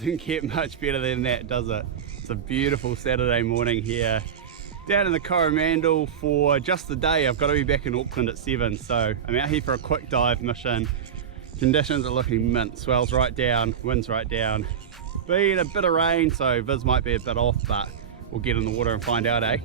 Doesn't get much better than that, does it? It's a beautiful Saturday morning here down in the Coromandel for just the day. I've got to be back in Auckland at 7, so I'm out here for a quick dive mission. Conditions are looking mint, swells right down, winds right down. Been a bit of rain, so viz might be a bit off, but we'll get in the water and find out, eh?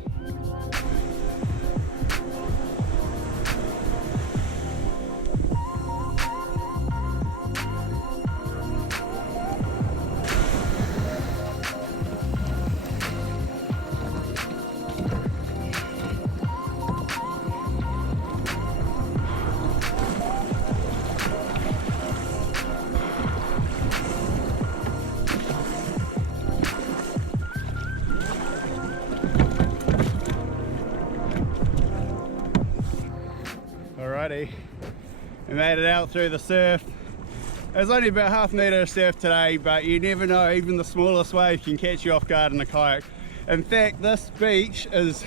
Alrighty, we made it out through the surf. There's only about half a metre of surf today, but you never know, even the smallest wave can catch you off guard in a kayak. In fact, this beach is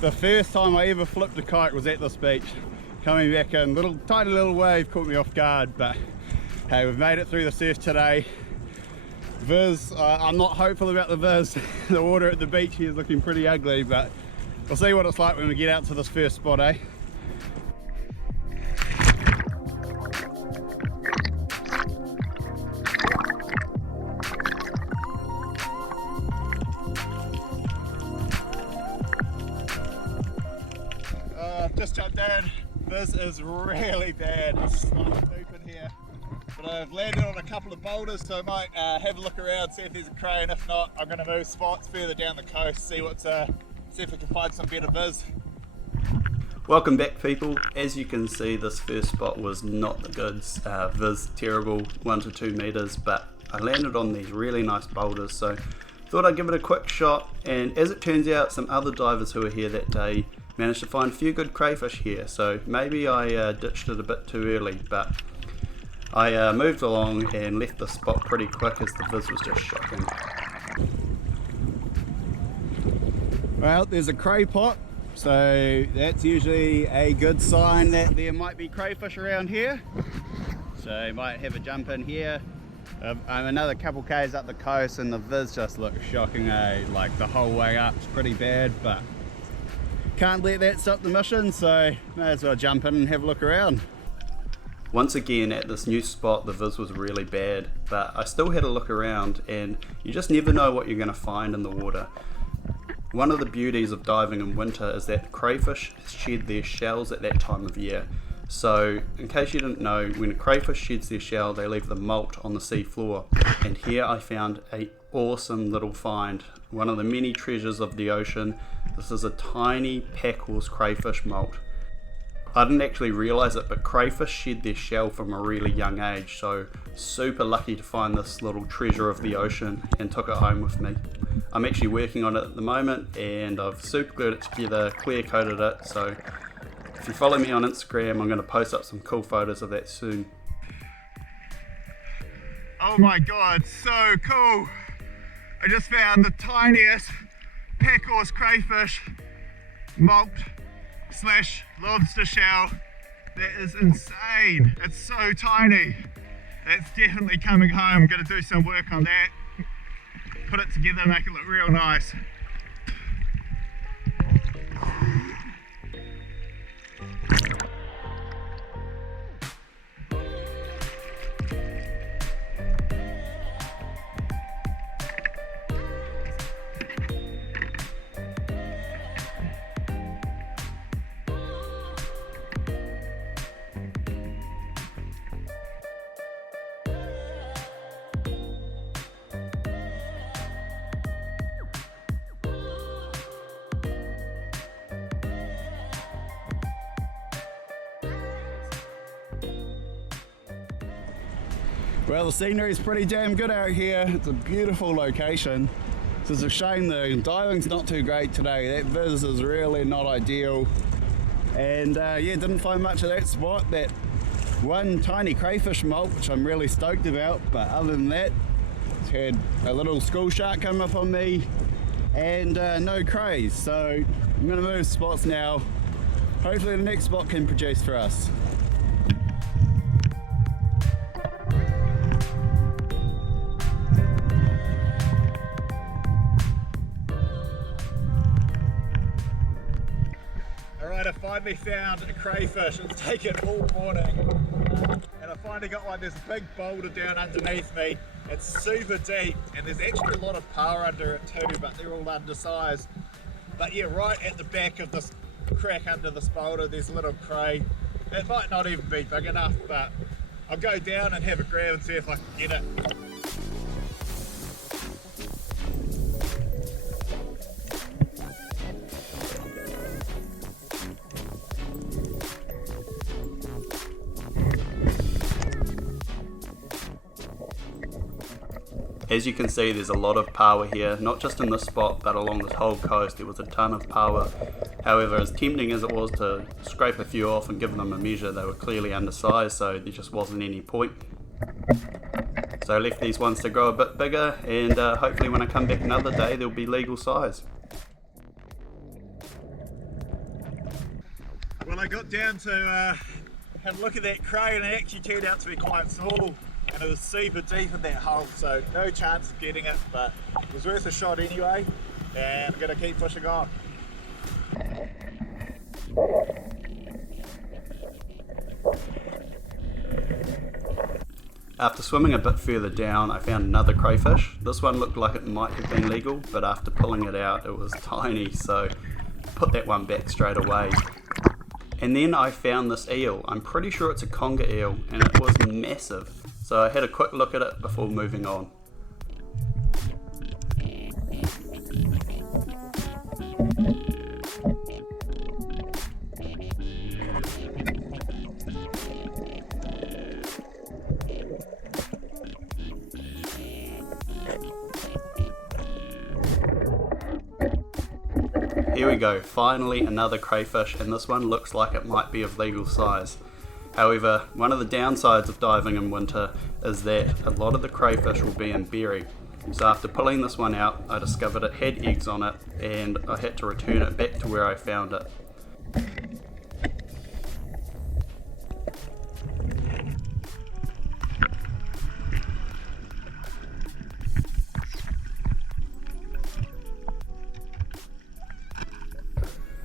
the first time I ever flipped a kayak was at this beach. Coming back in, tiny little wave caught me off guard, but hey, we've made it through the surf today. Viz, I'm not hopeful about the viz. The water at the beach here is looking pretty ugly, but we'll see what it's like when we get out to this first spot, eh? Just jumped in. This is really bad. It's not stupid here, but I've landed on a couple of boulders, so I might have a look around, see if there's a crane. If not, I'm going to move spots further down the coast, see if we can find some better viz. Welcome back, people. As you can see, this first spot was not the goods. Viz terrible, 1 to 2 meters, but I landed on these really nice boulders, so thought I'd give it a quick shot. And as it turns out, some other divers who were here that day managed to find a few good crayfish here, so maybe I ditched it a bit too early, but I moved along and left the spot pretty quick as the viz was just shocking. Well, there's a cray pot, so that's usually a good sign that there might be crayfish around here, so you might have a jump in here. I'm another couple k's up the coast and the viz just looks shocking, eh? Like the whole way up is pretty bad, but can't let that stop the mission, so may as well jump in and have a look around. Once again at this new spot, the viz was really bad, but I still had a look around, and you just never know what you're going to find in the water. One of the beauties of diving in winter is that crayfish shed their shells at that time of year. So in case you didn't know, when a crayfish sheds their shell, they leave the molt on the sea floor. And here I found an awesome little find, one of the many treasures of the ocean. This is a tiny packhorse crayfish molt. I didn't actually realise it, but crayfish shed their shell from a really young age, so super lucky to find this little treasure of the ocean and took it home with me. I'm actually working on it at the moment, and I've super glued it together, clear coated it, so if you follow me on Instagram, I'm going to post up some cool photos of that soon. Oh my god, so cool! I just found the tiniest packhorse crayfish molt / lobster shell. That is insane. It's so tiny. That's definitely coming home. I'm going to do some work on that, put it together, make it look real nice. Well, the scenery is pretty damn good out here. It's a beautiful location. It's a shame the diving's not too great today. That viz is really not ideal. And yeah, didn't find much of that spot. That one tiny crayfish molt, which I'm really stoked about. But other than that, it's had a little school shark come up on me and no crays. So I'm gonna move spots now. Hopefully the next spot can produce for us. Alright, I finally found a crayfish. It's taken all morning. And I finally got one. There's a big boulder down underneath me. It's super deep and there's actually a lot of power under it too, but they're all undersized. But yeah, right at the back of this crack under this boulder, there's a little cray. It might not even be big enough, but I'll go down and have a grab and see if I can get it. As you can see, there's a lot of power here, not just in this spot but along this whole coast. There was a ton of power. However, as tempting as it was to scrape a few off and give them a measure, they were clearly undersized, so there just wasn't any point. So I left these ones to grow a bit bigger, and hopefully when I come back another day they'll be legal size. Well, I got down to have a look at that cray and it actually turned out to be quite small. And it was super deep in that hole, so no chance of getting it, but it was worth a shot anyway, and I'm going to keep pushing on. After swimming a bit further down, I found another crayfish. This one looked like it might have been legal, but after pulling it out it was tiny, so put that one back straight away. And then I found this eel. I'm pretty sure it's a conger eel, and it was massive. So I had a quick look at it before moving on. Here we go, finally another crayfish, and this one looks like it might be of legal size. However, one of the downsides of diving in winter is that a lot of the crayfish will be in berry. So after pulling this one out, I discovered it had eggs on it and I had to return it back to where I found it.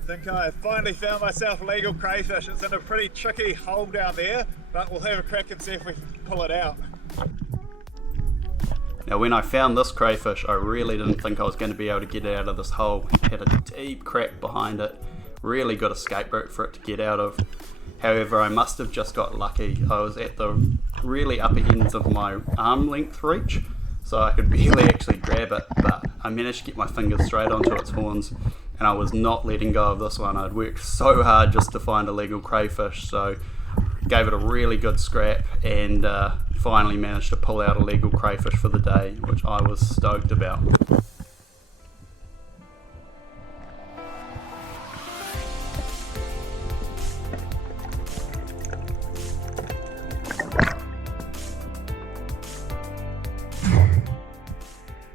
I think I finally found myself a legal crayfish. It's in a pretty tricky hole down there, but we'll have a crack and see if we can pull it out. Now when I found this crayfish, I really didn't think I was going to be able to get it out of this hole. It had a deep crack behind it, really good escape route for it to get out of. However, I must have just got lucky. I was at the really upper ends of my arm length reach, so I could barely actually grab it, but I managed to get my fingers straight onto its horns, and I was not letting go of this one. I'd worked so hard just to find a legal crayfish, so gave it a really good scrap and finally managed to pull out a legal crayfish for the day, which I was stoked about.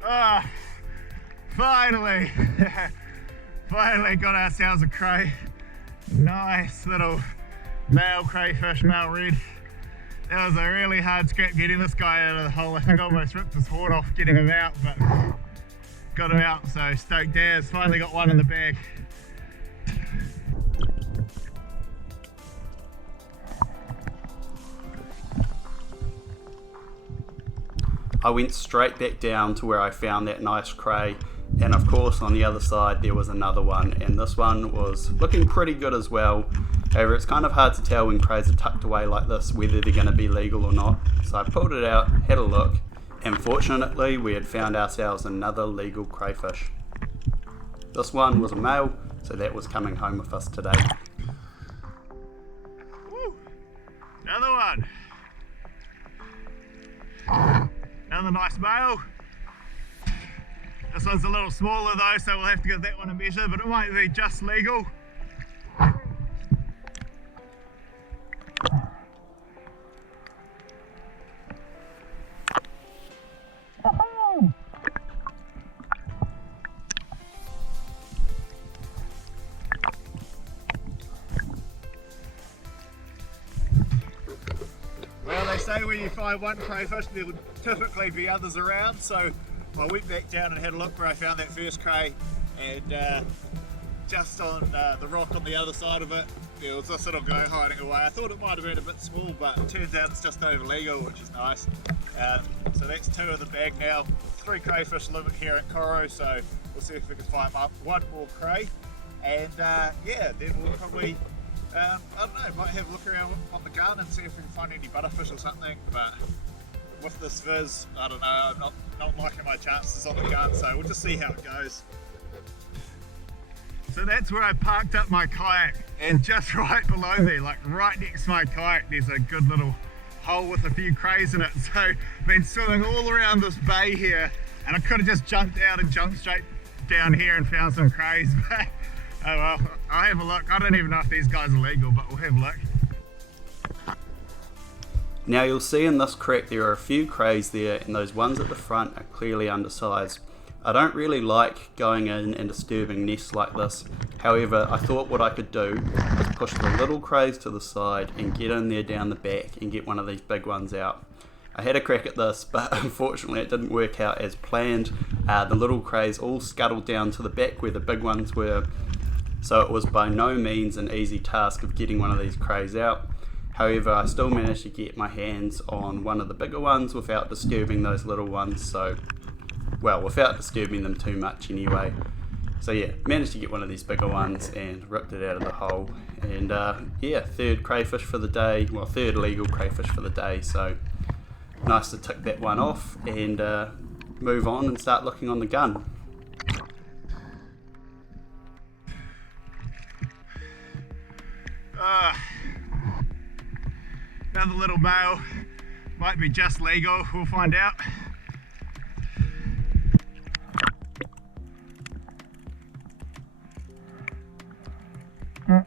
Ah, finally! Finally got ourselves a cray. Nice little male crayfish, male red. That was a really hard scrap getting this guy out of the hole. I think I almost ripped his horn off getting him out, but got him out, so stoked as. Finally got one in the bag. I went straight back down to where I found that nice cray, and of course on the other side there was another one, and this one was looking pretty good as well. However, it's kind of hard to tell when crays are tucked away like this whether they're going to be legal or not. So I pulled it out, had a look, and fortunately we had found ourselves another legal crayfish. This one was a male, so that was coming home with us today. Woo. Another one. Another nice male. This one's a little smaller though, so we'll have to give that one a measure, but it might be just legal. Well, they say when you find one crayfish, there would typically be others around, so I went back down and had a look where I found that first cray, and just on the rock on the other side of it, there was this little guy hiding away. I thought it might have been a bit small, but it turns out it's just over legal, which is nice. So that's 2 in the bag now. 3 crayfish living here at Coro, so we'll see if we can find up 1 more cray. And yeah, then we'll probably, I don't know, might have a look around on the gun and see if we can find any butterfish or something. But with this viz, I don't know, I'm not liking my chances on the gun, so we'll just see how it goes. So that's where I parked up my kayak, and just right below there, like right next to my kayak, there's a good little hole with a few crays in it. So I've been swimming all around this bay here, and I could have just jumped out and jumped straight down here and found some crays, but oh well, I'll have a look. I don't even know if these guys are legal, but we'll have a look. Now you'll see in this creek there are a few crays there, and those ones at the front are clearly undersized. I don't really like going in and disturbing nests like this. However, I thought what I could do is push the little crays to the side and get in there down the back and get one of these big ones out. I had a crack at this, but unfortunately it didn't work out as planned. The little crays all scuttled down to the back where the big ones were, so it was by no means an easy task of getting one of these crays out. However, I still managed to get my hands on one of the bigger ones without disturbing those little ones, well, without disturbing them too much anyway. So yeah, managed to get one of these bigger ones and ripped it out of the hole. And yeah, 3rd crayfish for the day, well, 3rd legal crayfish for the day, so nice to tick that one off and move on and start looking on the gun. Another little male, might be just legal, we'll find out. Yeah,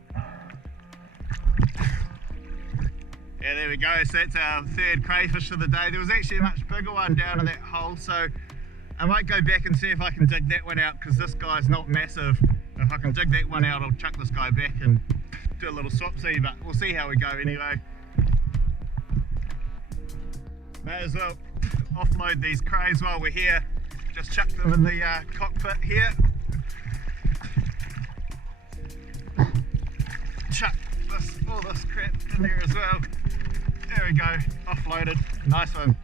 there we go, so that's our 3rd crayfish for the day. There was actually a much bigger one down in that hole, so I might go back and see if I can dig that one out, because this guy's not massive. If I can dig that one out, I'll chuck this guy back and do a little swapsy, but we'll see how we go anyway. May as well offload these crays while we're here. Just chuck them in the cockpit here. Chuck all this crap in there as well. There we go, offloaded. Nice one.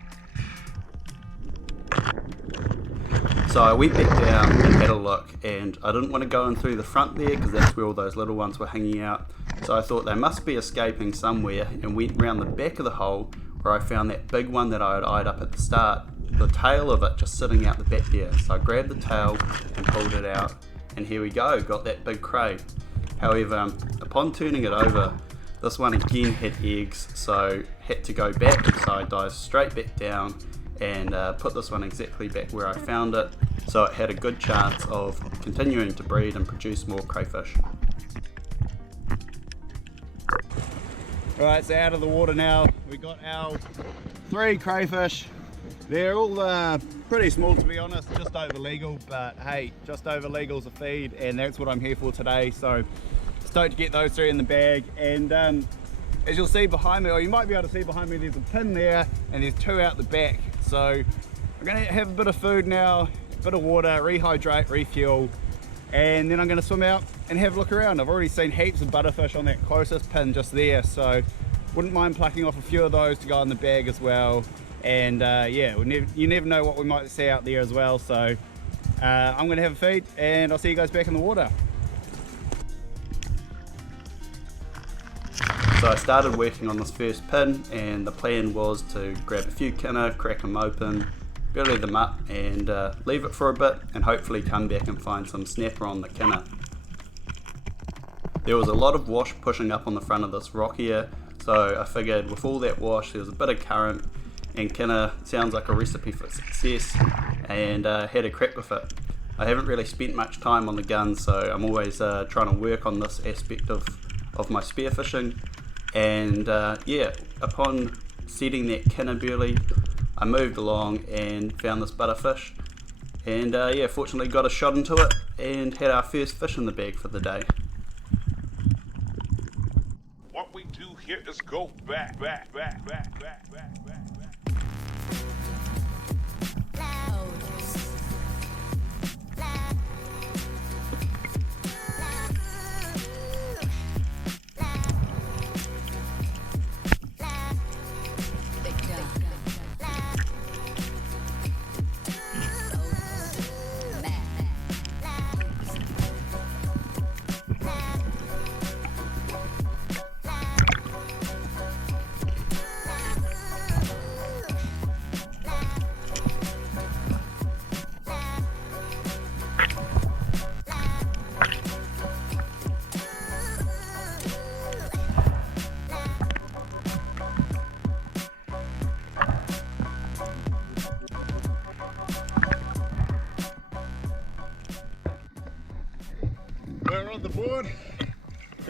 So I went back down and had a look, and I didn't want to go in through the front there because that's where all those little ones were hanging out. So I thought they must be escaping somewhere, and went round the back of the hole where I found that big one that I had eyed up at the start, the tail of it just sitting out the back there. So I grabbed the tail and pulled it out, and here we go, got that big cray. However, upon turning it over, this one again had eggs, so had to go back, so I dived straight back down and put this one exactly back where I found it, so it had a good chance of continuing to breed and produce more crayfish. Right, so out of the water now, we got our 3 crayfish. They're all pretty small, to be honest, just over legal, but hey, just over legal's a feed, and that's what I'm here for today. So stoked to get those 3 in the bag. And as you'll see behind me, or you might be able to see behind me, there's a pin there and there's 2 out the back. So I'm gonna have a bit of food now, a bit of water, rehydrate, refuel, and then I'm gonna swim out and have a look around. I've already seen heaps of butterfish on that closest pin just there, so wouldn't mind plucking off a few of those to go in the bag as well. And yeah, you never know what we might see out there as well. So I'm gonna have a feed and I'll see you guys back in the water. So I started working on this first pin, and the plan was to grab a few kinner, crack them open, belly them up and leave it for a bit, and hopefully come back and find some snapper on the kinner. There was a lot of wash pushing up on the front of this rock here, so I figured with all that wash there was a bit of current, and kinner sounds like a recipe for success, and had a crack with it. I haven't really spent much time on the gun, so I'm always trying to work on this aspect of my spearfishing. And yeah, upon setting that kinner burley, I moved along and found this butterfish, and yeah, fortunately got a shot into it and had our first fish in the bag for the day. What we do here is go back.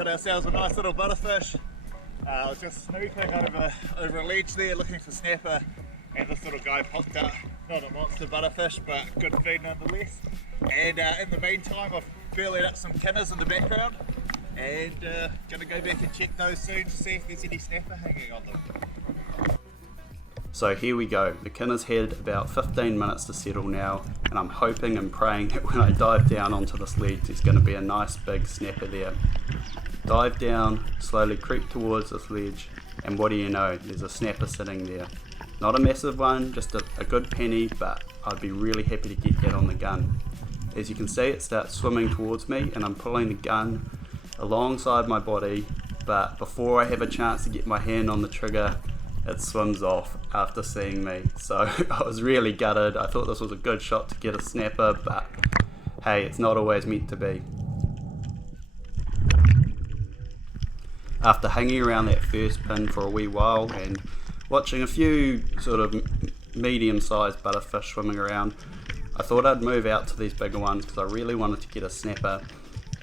got ourselves a nice little butterfish. I was just snooping over a ledge there looking for snapper, and this little guy popped up. Not a monster butterfish, but good feed nonetheless. And in the meantime, I've furled up some kinners in the background, and gonna go back and check those soon to see if there's any snapper hanging on them. So here we go. The kinner's had about 15 minutes to settle now, and I'm hoping and praying that when I dive down onto this ledge there's going to be a nice big snapper there. Dive down, slowly creep towards this ledge, and what do you know, there's a snapper sitting there. Not a massive one, just a good penny, but I'd be really happy to get that on the gun. As you can see, it starts swimming towards me, and I'm pulling the gun alongside my body, but before I have a chance to get my hand on the trigger, it swims off after seeing me. So I was really gutted. I thought this was a good shot to get a snapper, but hey, it's not always meant to be. After hanging around that first pin for a wee while and watching a few sort of medium-sized butterfish swimming around, I thought I'd move out to these bigger ones because I really wanted to get a snapper.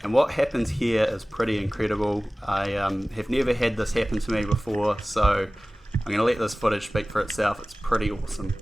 And what happens here is pretty incredible. I have never had this happen to me before, so I'm going to let this footage speak for itself. It's pretty awesome.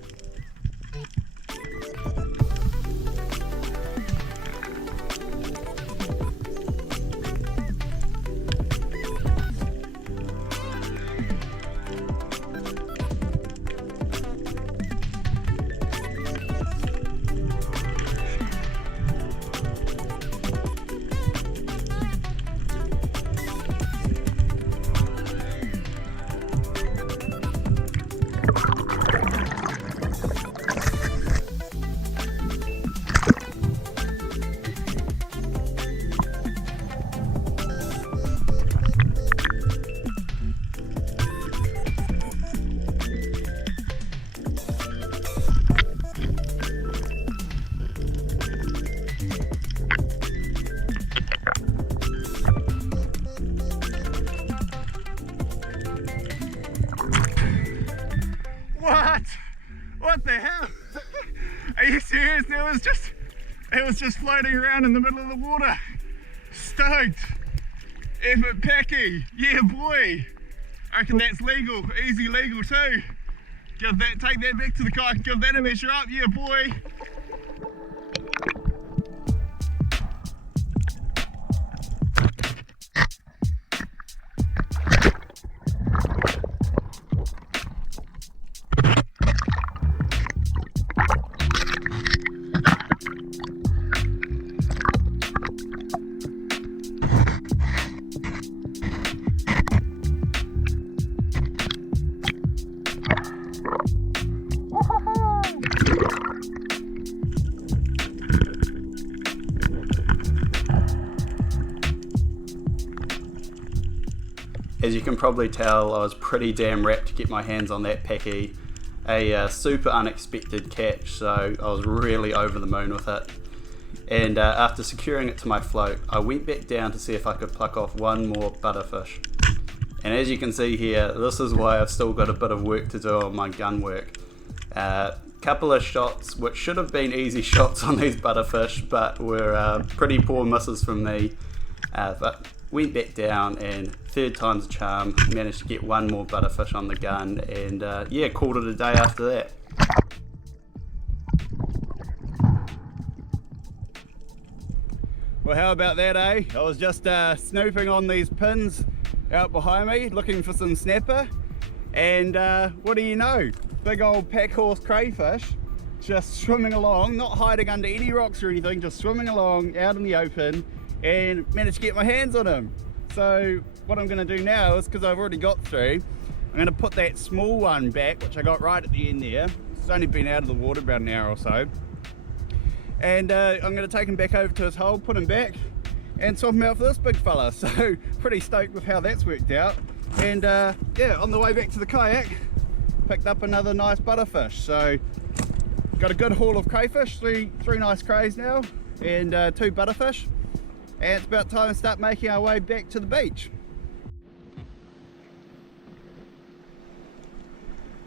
What the hell? Are you serious? It was just floating around in the middle of the water. Stoked. Effort packy. Yeah boy. I reckon that's legal. Easy legal too. Take that back to the kayak, give that a measure up. Yeah boy. As you can probably tell, I was pretty damn rapt to get my hands on that packy. A super unexpected catch, so I was really over the moon with it. And after securing it to my float, I went back down to see if I could pluck off one more butterfish. And as you can see here, this is why I've still got a bit of work to do on my gun work. Couple of shots which should have been easy shots on these butterfish, but were pretty poor misses from me. But went back down, and third time's a charm, managed to get one more butterfish on the gun, and yeah, called it a day after that. Well, how about that, eh? I was just snooping on these pins out behind me, looking for some snapper, and what do you know? Big old pack horse crayfish just swimming along, not hiding under any rocks or anything, just swimming along out in the open, and managed to get my hands on him. So what I'm going to do now is, because I've already got through, I'm going to put that small one back, which I got right at the end there. It's only been out of the water about an hour or so, and I'm going to take him back over to his hole, put him back, and swap him out for this big fella. So pretty stoked with how that's worked out. And yeah, on the way back to the kayak, picked up another nice butterfish. So got a good haul of crayfish, three nice crays now, and 2 butterfish. And it's about time to start making our way back to the beach.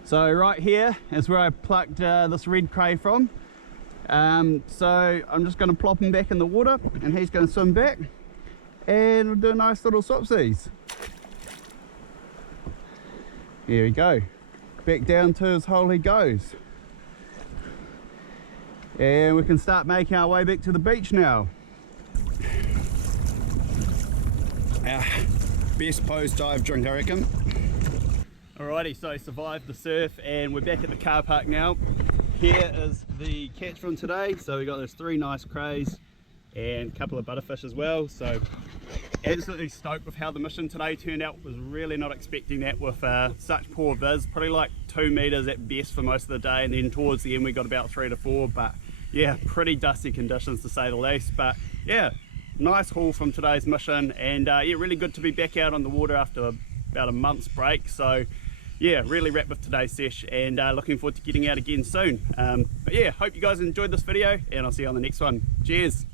So right here is where I plucked this red cray from. So I'm just going to plop him back in the water, and he's going to swim back. and we'll do a nice little swapsies. Here we go, back down to his hole he goes, and we can start making our way back to the beach now. Best post dive drink, I reckon. Alrighty, so survived the surf and we're back at the car park now. Here is the catch from today. So we got those 3 nice crays and a couple of butterfish as well. So absolutely stoked with how the mission today turned out. Was really not expecting that with such poor viz. Probably like 2 meters at best for most of the day, and then towards the end we got about 3 to 4. But yeah, pretty dusty conditions to say the least. But yeah, nice haul from today's mission, and yeah, really good to be back out on the water after about a month's break. So yeah, really wrapped with today's sesh, and looking forward to getting out again soon. But yeah, hope you guys enjoyed this video, and I'll see you on the next one. Cheers.